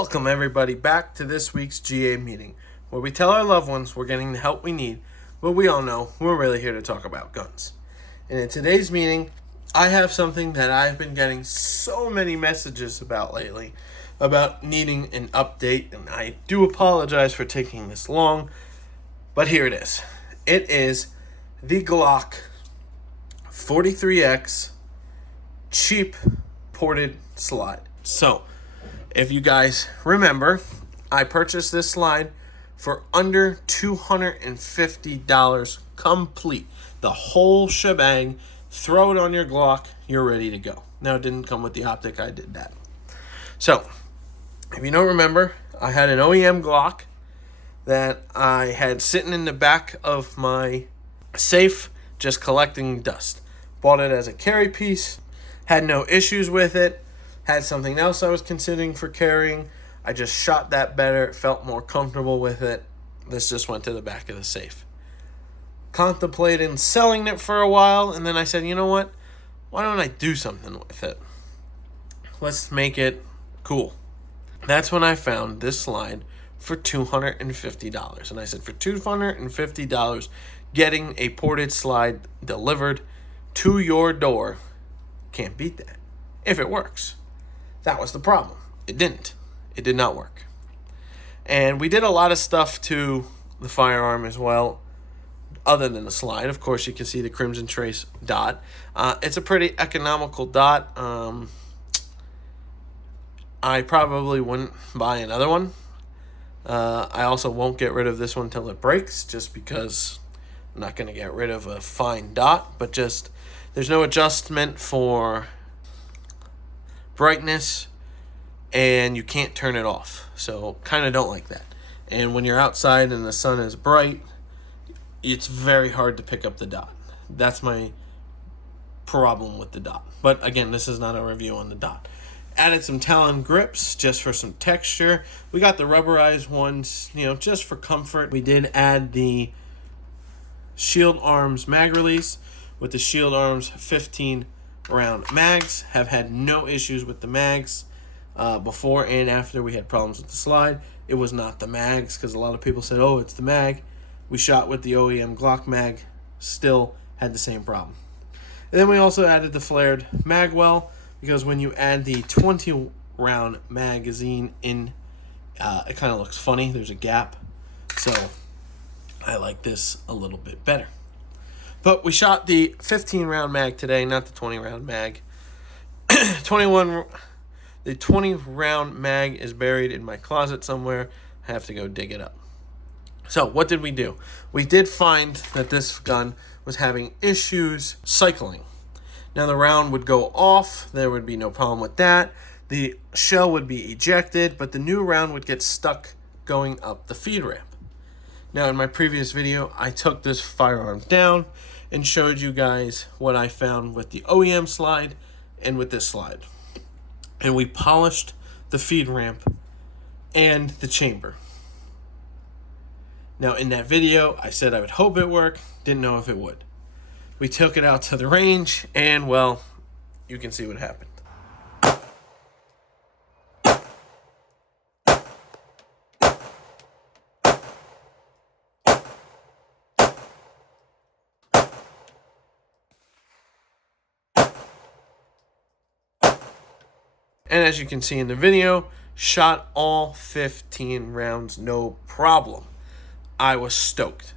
Welcome everybody back to this week's GA meeting, where we tell our loved ones we're getting the help we need, but we all know we're really here to talk about guns. And in today's meeting, I have something that I've been getting so many messages about lately, about needing an update, and I do apologize for taking this long, but here it is. It is the Glock 43X cheap ported slide. So, if you guys remember, I purchased this slide for under $250 complete. The whole shebang, throw it on your Glock, you're ready to go. Now, it didn't come with the optic, I did that. So, if you don't remember, I had an OEM Glock that I had sitting in the back of my safe just collecting dust. Bought it as a carry piece, had no issues with it. Had something else I was considering for carrying. I just shot that better, felt more comfortable with it. This just went to the back of the safe. Contemplating selling it for a while, and then I said, you know what? Why don't I do something with it? Let's make it cool. That's when I found this slide for $250. And I said, for $250, getting a ported slide delivered to your door, can't beat that. If it works. That was the problem. It didn't. It did not work. And we did a lot of stuff to the firearm as well, other than the slide. Of course, you can see the Crimson Trace dot. It's a pretty economical dot. I probably wouldn't buy another one. I also won't get rid of this one till it breaks, just because I'm not going to get rid of a fine dot, but just there's no adjustment for brightness, and you can't turn it off, so kind of don't like that. And when you're outside and the sun is bright, it's very hard to pick up the dot. That's my problem with the dot, but again, this is not a review on the dot. Added some Talon grips just for some texture. We got the rubberized ones, just for comfort. We did add the Shield Arms mag release with the Shield Arms 15 round mags. Have had no issues with the mags. Before and after we had problems with the slide, it was not the mags, because a lot of people said, oh, it's the mag. We shot with the OEM Glock mag, still had the same problem. And then we also added the flared mag well, because when you add the 20 round magazine in, it kind of looks funny. There's a gap, so I like this a little bit better. But we shot the 15 round mag today, not the 20 round mag. The 20 round mag is buried in my closet somewhere. I have to go dig it up. So what did we do? We did find that this gun was having issues cycling. Now the round would go off. There would be no problem with that. The shell would be ejected, but the new round would get stuck going up the feed ramp. Now, in my previous video, I took this firearm down and showed you guys what I found with the OEM slide and with this slide. And we polished the feed ramp and the chamber. Now, in that video, I said I would hope it worked, didn't know if it would. We took it out to the range, and, well, you can see what happened. And as you can see in the video, shot all 15 rounds, no problem. I was stoked.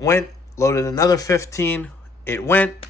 Went, loaded another 15, it went.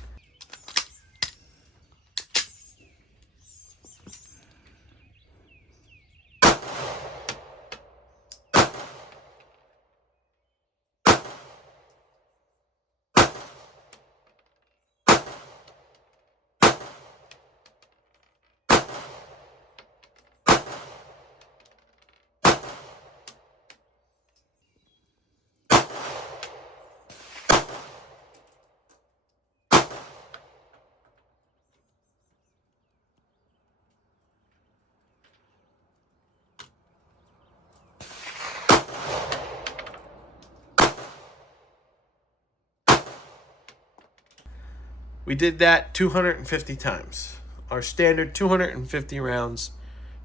We did that 250 times. Our standard 250 rounds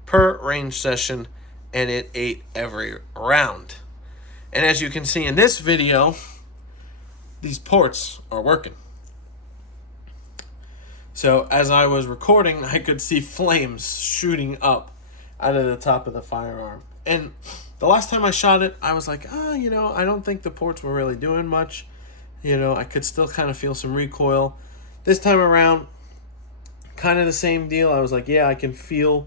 per range session and it ate every round. And as you can see in this video, these ports are working. So as I was recording, I could see flames shooting up out of the top of the firearm. And the last time I shot it, I was like, I don't think the ports were really doing much. I could still kind of feel some recoil. This time around, kind of the same deal. I was like, yeah, I can feel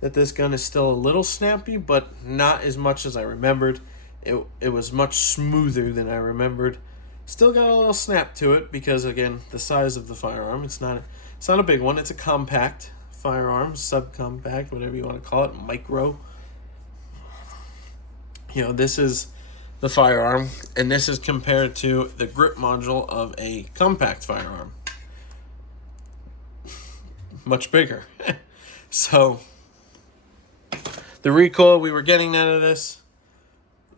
that this gun is still a little snappy, but not as much as I remembered. It was much smoother than I remembered. Still got a little snap to it because, again, the size of the firearm. It's not a big one. It's a compact firearm, subcompact, whatever you want to call it, micro. This is the firearm, and this is compared to the grip module of a compact firearm. Much bigger. So the recoil we were getting out of this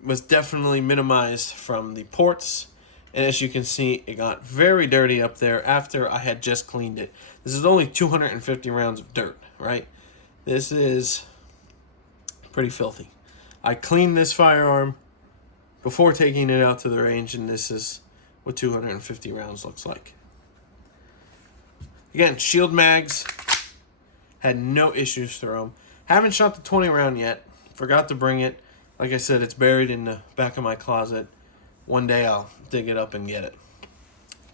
was definitely minimized from the ports. And as you can see, it got very dirty up there after I had just cleaned it. This is only 250 rounds of dirt, right? This is pretty filthy. I cleaned this firearm before taking it out to the range, and this is what 250 rounds looks like. Again, shield mags, had no issues through them. Haven't shot the 20 round yet. Forgot to bring it. Like I said, it's buried in the back of my closet. One day I'll dig it up and get it.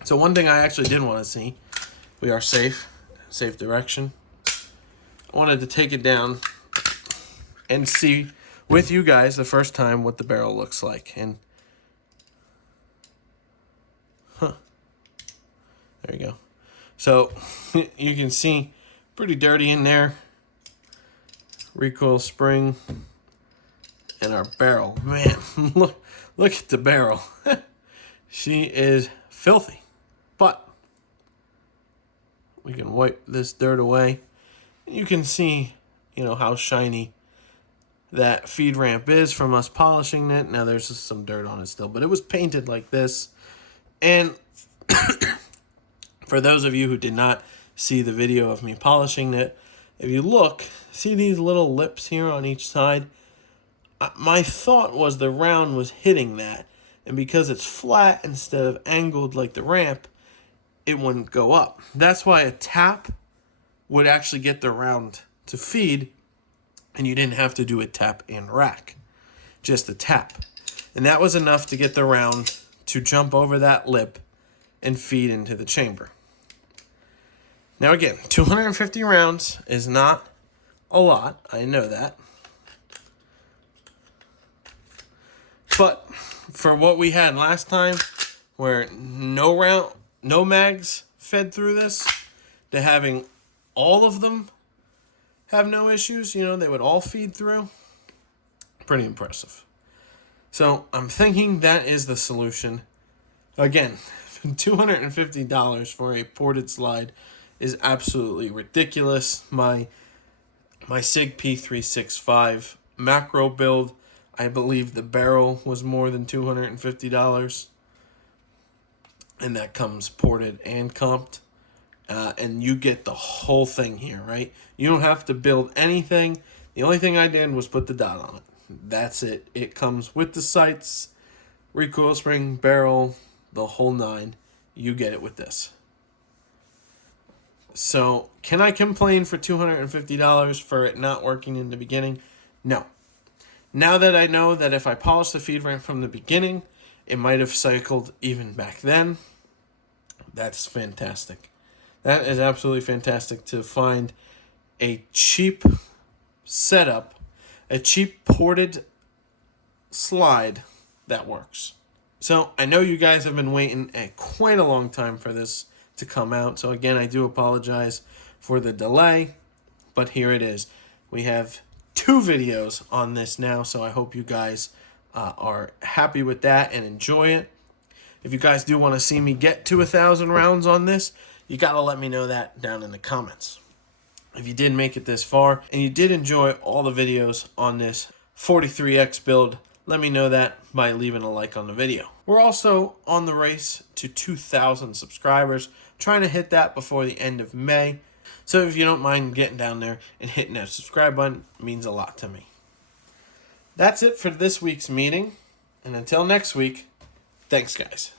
So one thing I actually did want to see, we are safe direction. I wanted to take it down and see with you guys the first time what the barrel looks like. And there you go. So you can see pretty dirty in there. Recoil spring and our barrel. Man, look at the barrel. She is filthy. But we can wipe this dirt away. You can see, how shiny that feed ramp is from us polishing it. Now there's just some dirt on it still, but it was painted like this. And for those of you who did not see the video of me polishing it, if you look, see these little lips here on each side? My thought was the round was hitting that, and because it's flat instead of angled like the ramp, it wouldn't go up. That's why a tap would actually get the round to feed, and you didn't have to do a tap and rack, just a tap. And that was enough to get the round to jump over that lip and feed into the chamber. Now again, 250 rounds is not a lot, I know that. But for what we had last time, where no mags fed through this, to having all of them have no issues, they would all feed through, pretty impressive. So I'm thinking that is the solution. Again, $250 for a ported slide is absolutely ridiculous. My SIG P365 macro build, I believe the barrel was more than $250. And that comes ported and comped. And you get the whole thing here, right? You don't have to build anything. The only thing I did was put the dot on it. That's it. It comes with the sights, recoil spring, barrel, the whole nine. You get it with this. So, can I complain for $250 for it not working in the beginning? No. Now that I know that if I polish the feed ramp from the beginning, it might have cycled even back then, that's fantastic. That is absolutely fantastic to find a cheap setup, a cheap ported slide that works. So I know you guys have been waiting quite a long time for this to come out. So again, I do apologize for the delay, but here it is. We have 2 videos on this now, so I hope you guys are happy with that and enjoy it. If you guys do want to see me get to 1,000 rounds on this, you got to let me know that down in the comments. If you did make it this far and you did enjoy all the videos on this 43X build, let me know that by leaving a like on the video. We're also on the race to 2,000 subscribers, trying to hit that before the end of May. So if you don't mind getting down there and hitting that subscribe button, it means a lot to me. That's it for this week's meeting. And until next week, thanks, guys.